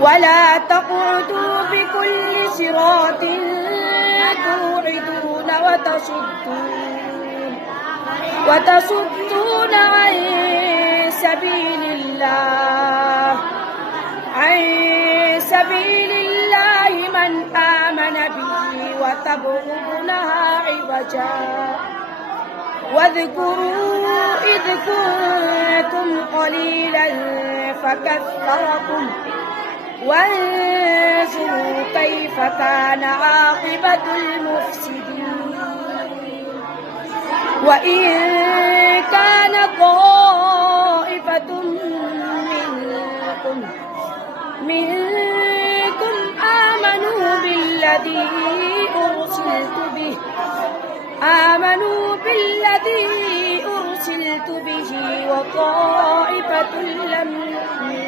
ولا تقعدوا بكل صراط توعدون وتصدون عن سبيل الله من آمن به وتبغونها عوجا واذكروا إذ كنتم قليلا فكثركم وانظروا كيف كان عاقبة المفسدين وإن كان طائفة منكم آمنوا بالذي أرسلت به وطائفة لم يؤمنوا